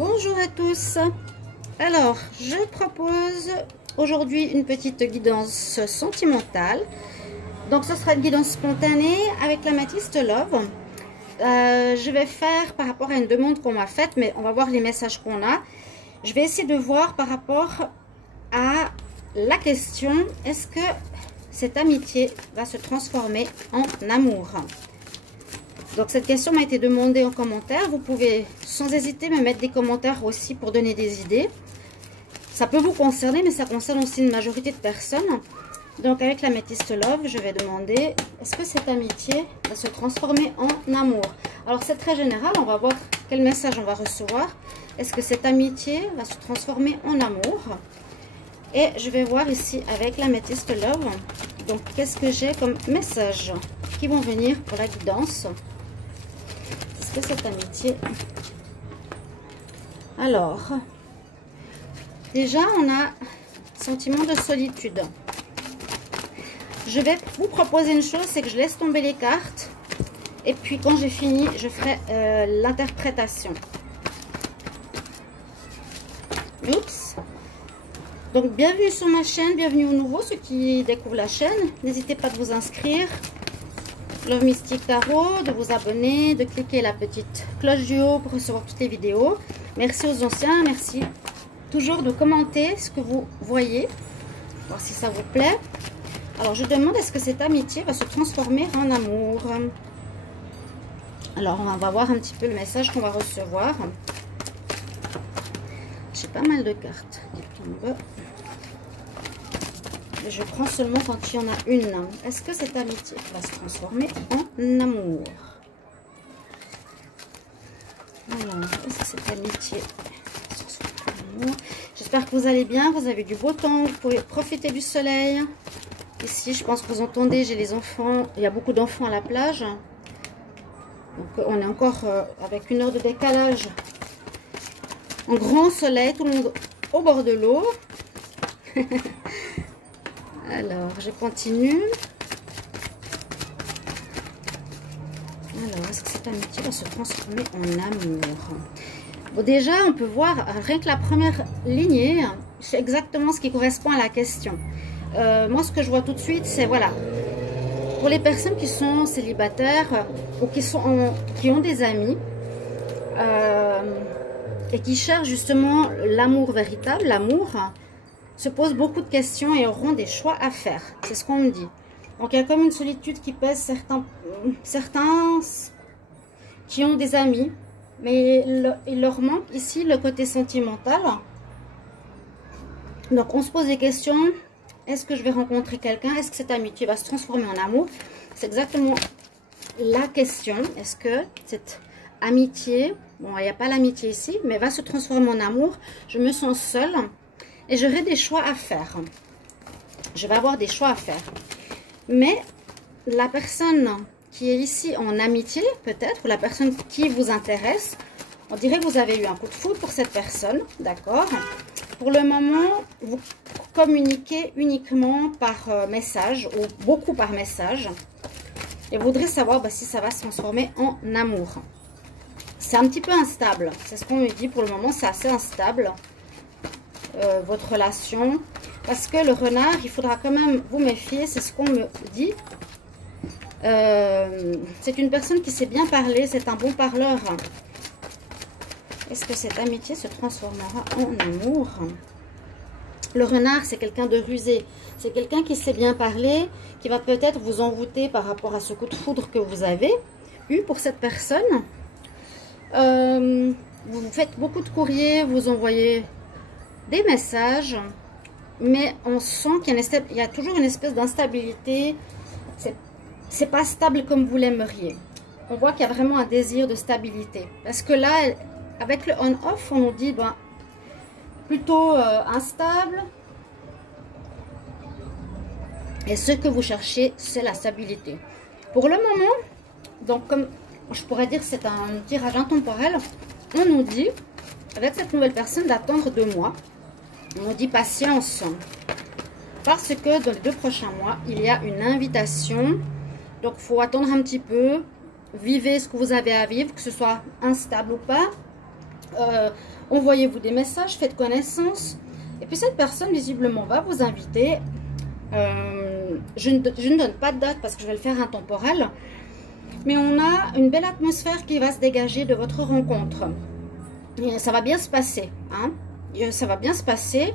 Bonjour à tous. Alors, je propose aujourd'hui une petite guidance sentimentale. Donc, ce sera une guidance spontanée avec l'améthyste Love. Je vais faire par rapport à une demande qu'on m'a faite, mais on va voir les messages qu'on a. Je vais essayer de voir par rapport à la question, est-ce que cette amitié va se transformer en amour? Donc cette question m'a été demandée en commentaire. Vous pouvez sans hésiter me mettre des commentaires aussi pour donner des idées. Ça peut vous concerner, mais ça concerne aussi une majorité de personnes. Donc avec l'améthyste Love, je vais demander, est-ce que cette amitié va se transformer en amour? Alors c'est très général, on va voir quel message on va recevoir. Est-ce que cette amitié va se transformer en amour? Et je vais voir ici avec l'améthyste Love. Donc qu'est-ce que j'ai comme message qui vont venir pour la guidance? Est-ce que cette amitié... Alors, déjà on a sentiment de solitude. Je vais vous proposer une chose, c'est que je laisse tomber les cartes. Et puis quand j'ai fini, je ferai l'interprétation. Oups. Donc bienvenue sur ma chaîne, bienvenue aux nouveaux, ceux qui découvrent la chaîne. N'hésitez pas de vous inscrire. Love Mystique Tarot, de vous abonner, de cliquer la petite cloche du haut pour recevoir toutes les vidéos. Merci aux anciens, merci toujours de commenter ce que vous voyez, voir si ça vous plaît. Alors je demande, est-ce que cette amitié va se transformer en amour? Alors on va voir un petit peu le message qu'on va recevoir. J'ai pas mal de cartes qui tombent. Et je prends seulement quand il y en a une. Est-ce que cette amitié va se transformer en amour? Alors, est-ce que cette amitié va se transformer en amour? J'espère que vous allez bien, vous avez du beau temps, vous pouvez profiter du soleil. Ici, je pense que vous entendez, j'ai les enfants, il y a beaucoup d'enfants à la plage. Donc, on est encore avec une heure de décalage. En grand soleil, tout le monde au bord de l'eau. Alors, je continue. Alors, est-ce que cette amitié va se transformer en amour? Bon, déjà, on peut voir, rien que la première lignée, c'est exactement ce qui correspond à la question. Moi, ce que je vois tout de suite, c'est, voilà, pour les personnes qui sont célibataires ou qui ont des amis et qui cherchent justement l'amour véritable, l'amour, se posent beaucoup de questions et auront des choix à faire. C'est ce qu'on me dit. Donc, il y a comme une solitude qui pèse certains qui ont des amis, mais il leur manque ici le côté sentimental. Donc, on se pose des questions. Est-ce que je vais rencontrer quelqu'un? Est-ce que cette amitié va se transformer en amour? C'est exactement la question. Est-ce que cette amitié, bon, il n'y a pas l'amitié ici, mais va se transformer en amour? Je me sens seule. Et j'aurai des choix à faire. Je vais avoir des choix à faire. Mais la personne qui est ici en amitié, peut-être, ou la personne qui vous intéresse, on dirait que vous avez eu un coup de foudre pour cette personne, d'accord? Pour le moment, vous communiquez uniquement par message, ou beaucoup par message. Et vous voudrez savoir si ça va se transformer en amour. C'est un petit peu instable. C'est ce qu'on me dit pour le moment, c'est assez instable. Votre relation, parce que le renard, il faudra quand même vous méfier, c'est ce qu'on me dit. C'est une personne qui sait bien parler, c'est un bon parleur. Est-ce que cette amitié se transformera en amour? Le renard, c'est quelqu'un de rusé, c'est quelqu'un qui sait bien parler, qui va peut-être vous envoûter par rapport à ce coup de foudre que vous avez eu pour cette personne. Vous faites beaucoup de courriers, vous envoyez des messages, mais on sent qu'il y a toujours une espèce d'instabilité. C'est pas stable comme vous l'aimeriez. On voit qu'il y a vraiment un désir de stabilité. Parce que là, avec le on-off, on nous dit plutôt instable. Et ce que vous cherchez, c'est la stabilité. Pour le moment, donc comme je pourrais dire, c'est un tirage intemporel. On nous dit, avec cette nouvelle personne, d'attendre 2 mois. On nous dit patience, parce que dans les 2 prochains mois, il y a une invitation. Donc, il faut attendre un petit peu. Vivez ce que vous avez à vivre, que ce soit instable ou pas. Envoyez-vous des messages, faites connaissance. Et puis cette personne, visiblement, va vous inviter. Je ne donne pas de date parce que je vais le faire intemporel. Mais on a une belle atmosphère qui va se dégager de votre rencontre. Et ça va bien se passer. Hein? Ça va bien se passer.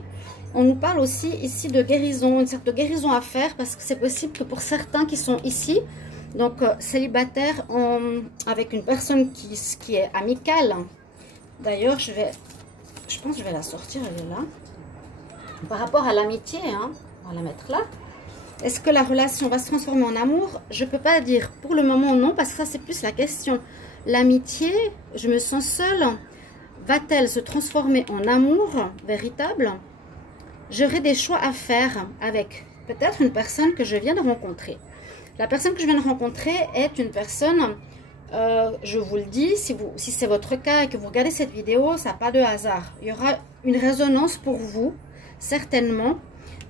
On nous parle aussi ici de guérison, une sorte de guérison à faire parce que c'est possible que pour certains qui sont ici, donc célibataires avec une personne qui est amicale. D'ailleurs, je pense que je vais la sortir, elle est là. Par rapport à l'amitié, hein, on va la mettre là. Est-ce que la relation va se transformer en amour? Je ne peux pas dire pour le moment non, parce que ça c'est plus la question. L'amitié, je me sens seule. Va-t-elle se transformer en amour véritable? J'aurai des choix à faire avec peut-être une personne que je viens de rencontrer. La personne que je viens de rencontrer est une personne, je vous le dis, si c'est votre cas et que vous regardez cette vidéo, ça n'a pas de hasard. Il y aura une résonance pour vous, certainement.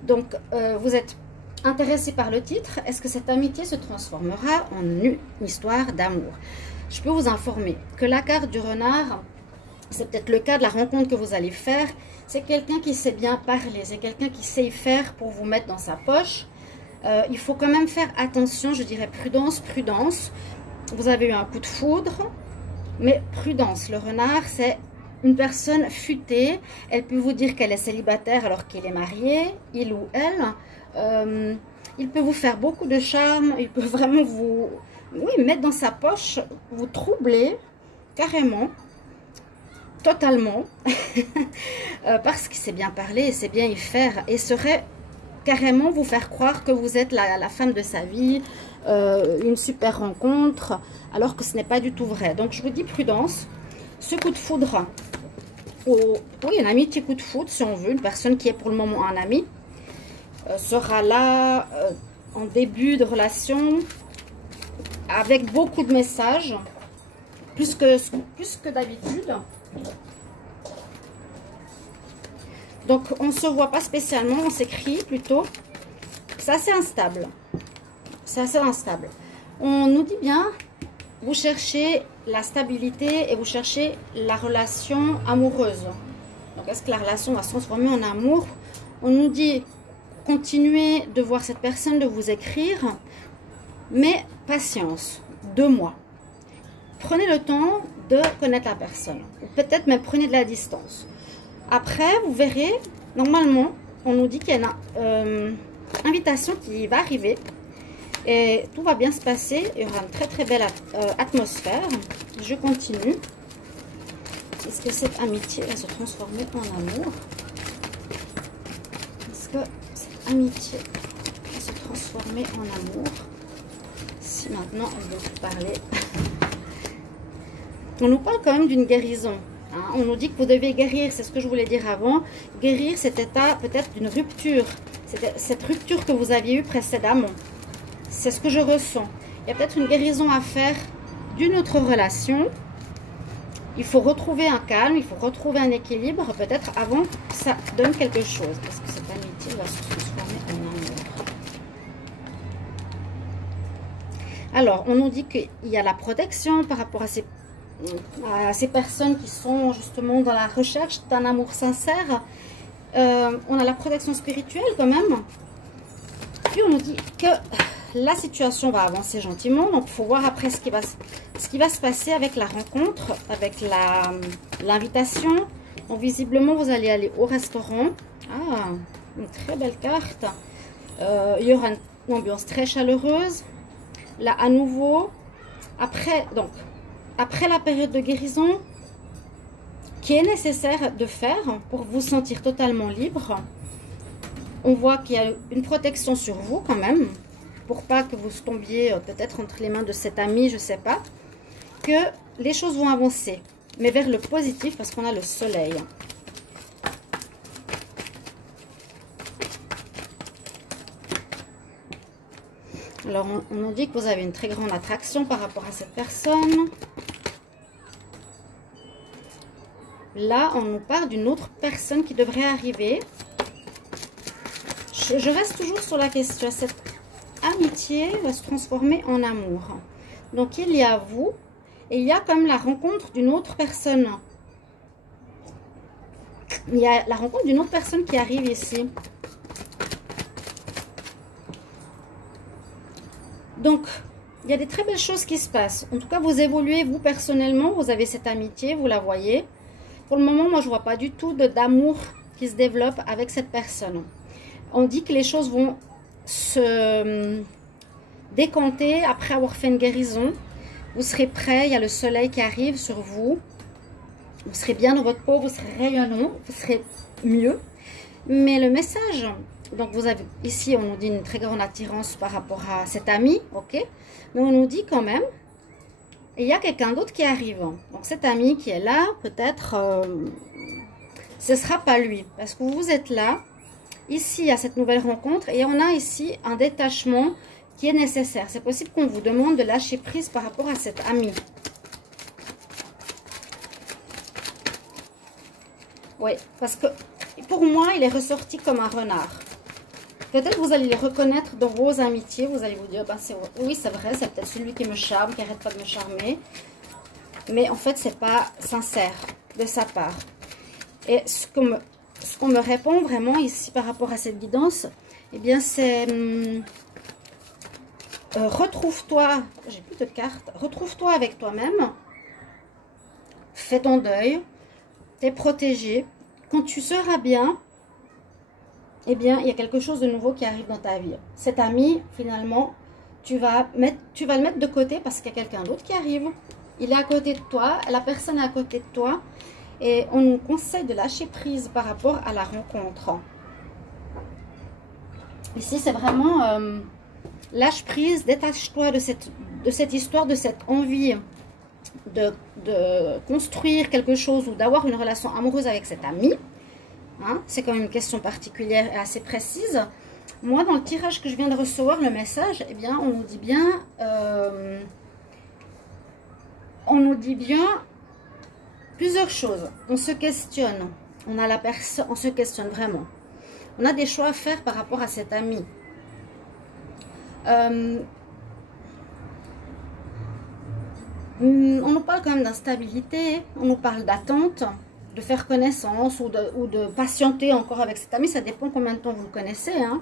Donc, vous êtes intéressé par le titre. Est-ce que cette amitié se transformera en une histoire d'amour? Je peux vous informer que la carte du renard, c'est peut-être le cas de la rencontre que vous allez faire. C'est quelqu'un qui sait bien parler, c'est quelqu'un qui sait faire pour vous mettre dans sa poche. Il faut quand même faire attention, je dirais prudence, prudence. Vous avez eu un coup de foudre, mais prudence. Le renard, c'est une personne futée. Elle peut vous dire qu'elle est célibataire alors qu'il est marié, il ou elle. Il peut vous faire beaucoup de charme, il peut vraiment vous mettre dans sa poche, vous troubler carrément. Totalement, parce qu'il sait bien parler et sait bien y faire et saurait carrément vous faire croire que vous êtes la femme de sa vie, une super rencontre, alors que ce n'est pas du tout vrai. Donc je vous dis prudence. Ce coup de foudre, oui, un amitié coup de foudre si on veut, une personne qui est pour le moment un ami, sera là en début de relation avec beaucoup de messages, plus que d'habitude. Donc on ne se voit pas spécialement, on s'écrit plutôt. C'est assez instable. C'est assez instable. On nous dit bien, vous cherchez la stabilité et vous cherchez la relation amoureuse. Donc est-ce que la relation va se transformer en amour? On nous dit, continuez de voir cette personne, de vous écrire, mais patience, 2 mois. Prenez le temps de connaître la personne. Peut-être même prenez de la distance. Après, vous verrez, normalement, on nous dit qu'il y a une invitation qui va arriver. Et tout va bien se passer. Il y aura une très très belle atmosphère. Je continue. Est-ce que cette amitié va se transformer en amour? Est-ce que cette amitié va se transformer en amour? Si maintenant elle veut vous parler... On nous parle quand même d'une guérison. Hein. On nous dit que vous devez guérir, c'est ce que je voulais dire avant. Guérir cet état peut-être d'une rupture. Cette rupture que vous aviez eue précédemment. C'est ce que je ressens. Il y a peut-être une guérison à faire d'une autre relation. Il faut retrouver un calme, il faut retrouver un équilibre, peut-être avant que ça donne quelque chose. Est-ce que cette amitié va se transformer en amour? Alors, on nous dit qu'il y a la protection par rapport à ces personnes qui sont justement dans la recherche d'un amour sincère. On a la protection spirituelle quand même. Puis on nous dit que la situation va avancer gentiment. Donc il faut voir après ce qui va se passer avec la rencontre, avec l'invitation. Donc visiblement vous allez aller au restaurant. Ah, une très belle carte. Il y aura une ambiance très chaleureuse. Là à nouveau, après la période de guérison qui est nécessaire de faire pour vous sentir totalement libre, on voit qu'il y a une protection sur vous quand même, pour pas que vous tombiez peut-être entre les mains de cet ami, je ne sais pas, que les choses vont avancer, mais vers le positif parce qu'on a le soleil. Alors, on nous dit que vous avez une très grande attraction par rapport à cette personne. Là, on nous parle d'une autre personne qui devrait arriver. Je reste toujours sur la question. Cette amitié va se transformer en amour. Donc, il y a vous et il y a comme la rencontre d'une autre personne. Il y a la rencontre d'une autre personne qui arrive ici. Donc, il y a des très belles choses qui se passent. En tout cas, vous évoluez, vous, personnellement. Vous avez cette amitié, vous la voyez. Pour le moment, moi, je ne vois pas du tout d'amour qui se développe avec cette personne. On dit que les choses vont se décanter après avoir fait une guérison. Vous serez prêt, il y a le soleil qui arrive sur vous. Vous serez bien dans votre peau, vous serez rayonnant, vous serez mieux. Mais le message, donc vous avez ici, on nous dit une très grande attirance par rapport à cet ami, ok? Mais on nous dit quand même, il y a quelqu'un d'autre qui arrive. Donc cet ami qui est là, peut-être, ce ne sera pas lui. Parce que vous êtes là, ici, il y a cette nouvelle rencontre et on a ici un détachement qui est nécessaire. C'est possible qu'on vous demande de lâcher prise par rapport à cet ami. Oui, parce que pour moi, il est ressorti comme un renard. Peut-être vous allez les reconnaître dans vos amitiés. Vous allez vous dire, ben oui, c'est vrai, c'est peut-être celui qui me charme, qui n'arrête pas de me charmer. Mais en fait, ce n'est pas sincère de sa part. Et ce qu'on me répond vraiment ici par rapport à cette guidance, eh bien, c'est retrouve-toi, j'ai plus de cartes, retrouve-toi avec toi-même, fais ton deuil, t'es protégé. Quand tu seras bien, eh bien, il y a quelque chose de nouveau qui arrive dans ta vie. Cet ami, finalement, tu vas le mettre de côté parce qu'il y a quelqu'un d'autre qui arrive. Il est à côté de toi, la personne est à côté de toi. Et on nous conseille de lâcher prise par rapport à la rencontre. Ici, c'est vraiment lâche prise, détache-toi de cette histoire, de cette envie de construire quelque chose ou d'avoir une relation amoureuse avec cet ami. Hein, c'est quand même une question particulière et assez précise. Moi, dans le tirage que je viens de recevoir, le message, eh bien, on nous dit bien plusieurs choses. On se questionne. On se questionne vraiment. On a des choix à faire par rapport à cet ami. On nous parle quand même d'instabilité. On nous parle d'attente, de faire connaissance ou de patienter encore avec cet ami. Ça dépend combien de temps vous le connaissez. Hein.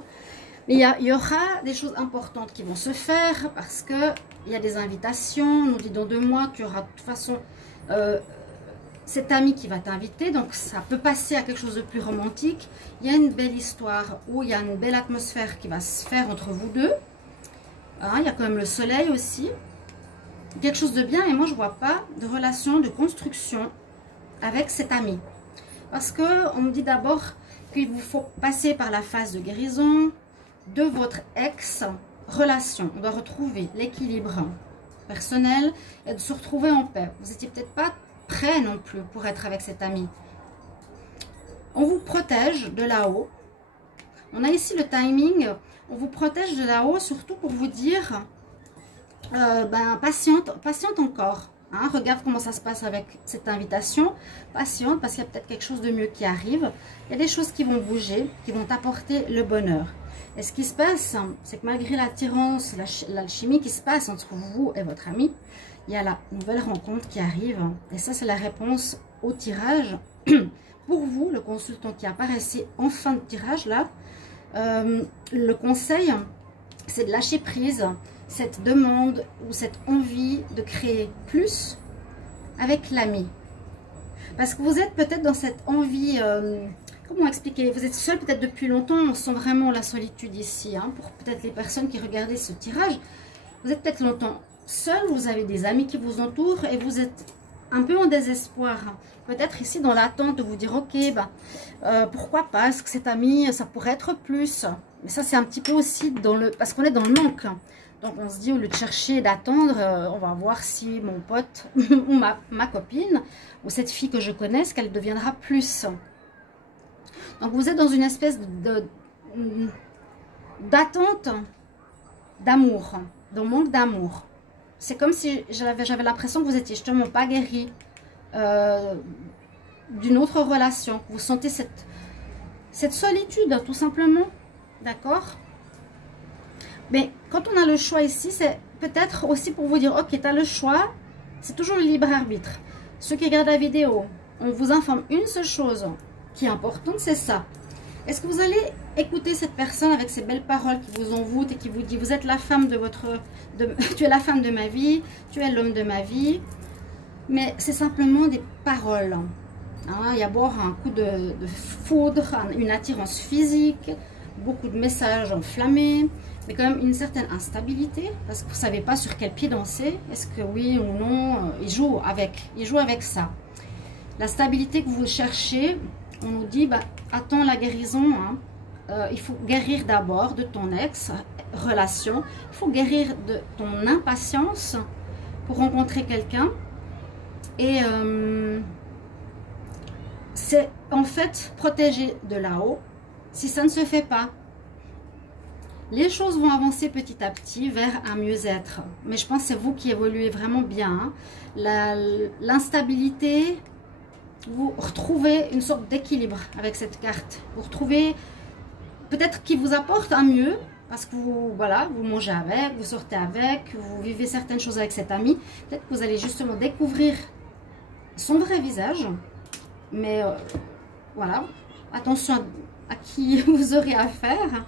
Mais il y aura des choses importantes qui vont se faire parce qu'il y a des invitations. On nous dit dans 2 mois, tu auras de toute façon... cet ami qui va t'inviter, donc ça peut passer à quelque chose de plus romantique. Il y a une belle histoire où il y a une belle atmosphère qui va se faire entre vous deux. Hein, il y a quand même le soleil aussi. Quelque chose de bien, et moi je ne vois pas de relation de construction avec cet ami. Parce qu'on me dit d'abord qu'il vous faut passer par la phase de guérison de votre ex-relation. On doit retrouver l'équilibre personnel et de se retrouver en paix. Vous n'étiez peut-être pas prêt non plus pour être avec cet ami. On vous protège de là-haut. On a ici le timing. On vous protège de là-haut surtout pour vous dire patiente encore. Hein, regarde comment ça se passe avec cette invitation. Patiente parce qu'il y a peut-être quelque chose de mieux qui arrive. Il y a des choses qui vont bouger, qui vont t'apporter le bonheur. Et ce qui se passe, c'est que malgré l'attirance, l'alchimie qui se passe entre vous et votre ami, il y a la nouvelle rencontre qui arrive. Et ça, c'est la réponse au tirage. Pour vous, le consultant qui apparaissait en fin de tirage, là, le conseil, c'est de lâcher prise cette demande ou cette envie de créer plus avec l'ami. Parce que vous êtes peut-être dans cette envie... comment expliquer? Vous êtes seul peut-être depuis longtemps. On sent vraiment la solitude ici. Hein, pour peut-être les personnes qui regardaient ce tirage. Vous êtes peut-être longtemps seul, vous avez des amis qui vous entourent et vous êtes un peu en désespoir. Peut-être ici dans l'attente de vous dire, ok, pourquoi pas, est-ce que cet ami, ça pourrait être plus. Mais ça, c'est un petit peu aussi parce qu'on est dans le manque. Donc, on se dit, au lieu de chercher, d'attendre, on va voir si mon pote ou ma copine ou cette fille que je connais, est-ce qu'elle deviendra plus. Donc, vous êtes dans une espèce d'attente d'amour, de manque d'amour. C'est comme si j'avais l'impression que vous étiez justement pas guéri d'une autre relation. Vous sentez cette solitude, tout simplement. D'accord? Mais quand on a le choix ici, c'est peut-être aussi pour vous dire, ok, tu as le choix. C'est toujours le libre arbitre. Ceux qui regardent la vidéo, on vous informe une seule chose. qui est importante, c'est ça. Est-ce que vous allez écouter cette personne avec ces belles paroles qui vous envoûtent et qui vous dit, vous êtes la femme de votre... tu es la femme de ma vie, tu es l'homme de ma vie. Mais c'est simplement des paroles. Hein, il y a beau un coup de foudre, une attirance physique, beaucoup de messages enflammés, mais quand même une certaine instabilité, parce que vous ne savez pas sur quel pied danser. Est-ce que oui ou non, il joue avec ça. La stabilité que vous cherchez, on nous dit, bah, attends la guérison, hein. Il faut guérir d'abord de ton ex-relation, il faut guérir de ton impatience pour rencontrer quelqu'un. Et c'est en fait protéger de là-haut. Si ça ne se fait pas, les choses vont avancer petit à petit vers un mieux-être. Mais je pense que c'est vous qui évoluez vraiment bien. Hein. L'instabilité, vous retrouvez une sorte d'équilibre avec cette carte. Vous retrouvez peut-être qui vous apporte un mieux. Parce que vous, voilà, vous mangez avec, vous sortez avec, vous vivez certaines choses avec cet ami. Peut-être que vous allez justement découvrir son vrai visage. Mais voilà, attention à qui vous aurez affaire.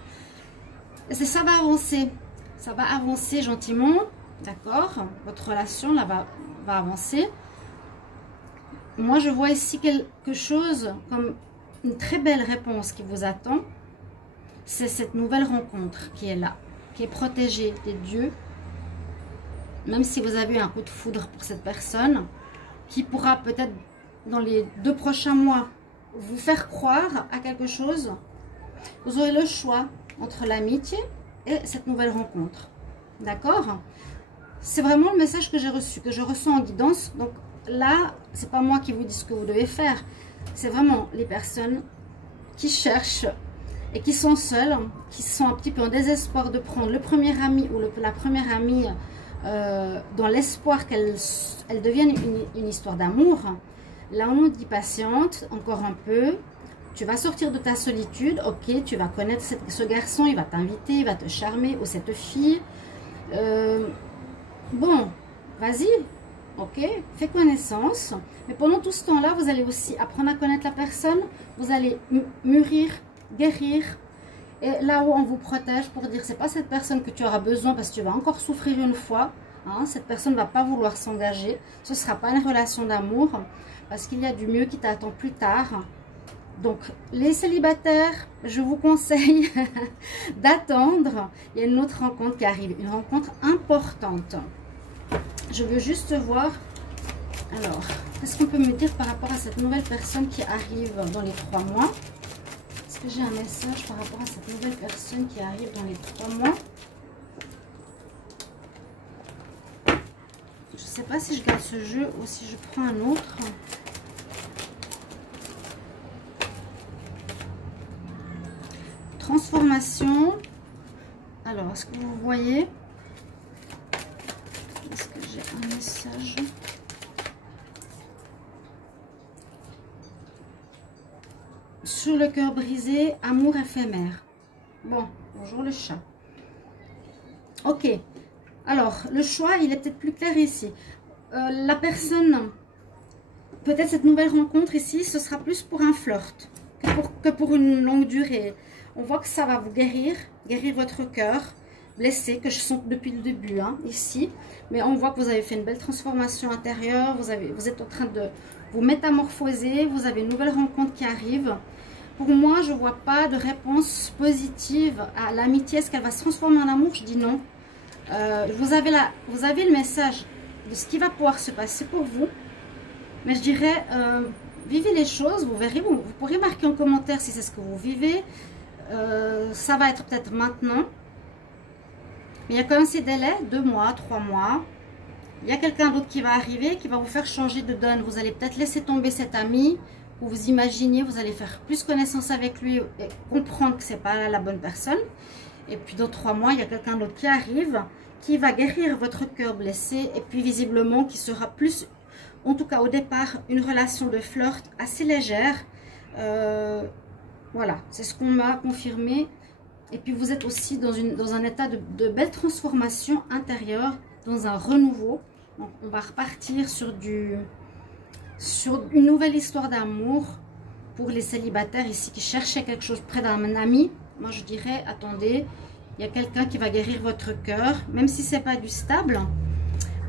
Ça va avancer. Ça va avancer gentiment. D'accord? Votre relation là va avancer. Moi, je vois ici quelque chose comme une très belle réponse qui vous attend. C'est cette nouvelle rencontre qui est là, qui est protégée des dieux. Même si vous avez eu un coup de foudre pour cette personne, qui pourra peut-être dans les 2 prochains mois vous faire croire à quelque chose, vous aurez le choix entre l'amitié et cette nouvelle rencontre. D'accord? C'est vraiment le message que j'ai reçu, que je ressens en guidance. Donc là, c'est pas moi qui vous dis ce que vous devez faire. C'est vraiment les personnes qui cherchent et qui sont seules, qui sont un petit peu en désespoir de prendre le premier ami ou la première amie dans l'espoir qu'elle devienne une histoire d'amour. Là, on nous dit patiente, encore un peu. Tu vas sortir de ta solitude, ok, tu vas connaître ce garçon, il va t'inviter, il va te charmer, ou cette fille. Bon, vas-y, ok, fais connaissance. Mais pendant tout ce temps-là, vous allez aussi apprendre à connaître la personne, vous allez mûrir, guérir, et là où on vous protège pour dire c'est pas cette personne que tu auras besoin parce que tu vas encore souffrir une fois, hein, cette personne ne va pas vouloir s'engager, ce ne sera pas une relation d'amour parce qu'il y a du mieux qui t'attend plus tard. Donc les célibataires, je vous conseille d'attendre, il y a une autre rencontre qui arrive, une rencontre importante. Je veux juste voir, alors, qu'est-ce qu'on peut me dire par rapport à cette nouvelle personne qui arrive dans les 3 mois? Est-ce que j'ai un message par rapport à cette nouvelle personne qui arrive dans les 3 mois? Je ne sais pas si je garde ce jeu ou si je prends un autre. Transformation. Alors, est-ce que vous voyez? Est-ce que j'ai un message? Sur le cœur brisé, amour éphémère. Bon, bonjour le chat. Ok. Alors, le choix, il est peut-être plus clair ici. La personne, peut-être cette nouvelle rencontre ici, ce sera plus pour un flirt que pour une longue durée. On voit que ça va vous guérir votre cœur blessé, que je sens depuis le début, hein, ici. Mais on voit que vous avez fait une belle transformation intérieure, vous êtes en train de vous métamorphoser, vous avez une nouvelle rencontre qui arrive. Pour moi, je ne vois pas de réponse positive à l'amitié. Est-ce qu'elle va se transformer en amour? Je dis non. Vous avez le message de ce qui va pouvoir se passer pour vous. Mais je dirais, vivez les choses, vous verrez, vous pourrez marquer en commentaire si c'est ce que vous vivez. Ça va être peut-être maintenant. Mais il y a quand même ces délais, 2 mois, 3 mois. Il y a quelqu'un d'autre qui va arriver, qui va vous faire changer de donne. Vous allez peut-être laisser tomber cet ami, ou vous imaginez, vous allez faire plus connaissance avec lui et comprendre que ce n'est pas la bonne personne. Et puis dans 3 mois, il y a quelqu'un d'autre qui arrive, qui va guérir votre cœur blessé. Et puis visiblement, qui sera plus, en tout cas au départ, une relation de flirt assez légère. Voilà, c'est ce qu'on m'a confirmé. Et puis vous êtes aussi dans un état de belle transformation intérieure, dans un renouveau. Donc on va repartir sur une nouvelle histoire d'amour. pour les célibataires ici qui cherchaient quelque chose près d'un ami, moi je dirais, attendez, il y a quelqu'un qui va guérir votre cœur, même si c'est pas du stable.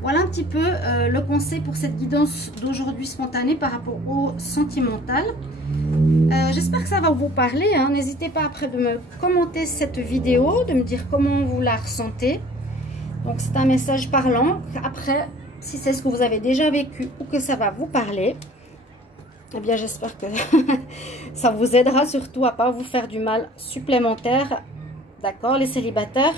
Voilà un petit peu le conseil pour cette guidance d'aujourd'hui spontanée par rapport au sentimental. J'espère que ça va vous parler. Hein. N'hésitez pas après de me commenter cette vidéo, de me dire comment vous la ressentez. Donc c'est un message parlant. Après, si c'est ce que vous avez déjà vécu ou que ça va vous parler, eh bien j'espère que ça vous aidera surtout à ne pas vous faire du mal supplémentaire. D'accord, les célibataires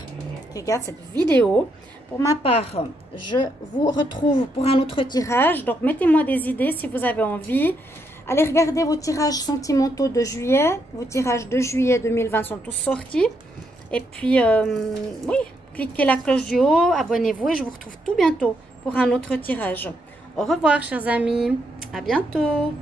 qui regardent cette vidéo. Pour ma part, je vous retrouve pour un autre tirage. Donc mettez-moi des idées si vous avez envie. Allez regarder vos tirages sentimentaux de juillet. Vos tirages de juillet 2020 sont tous sortis. Et puis, oui, cliquez la cloche du haut, abonnez-vous et je vous retrouve tout bientôt pour un autre tirage. Au revoir, chers amis. À bientôt.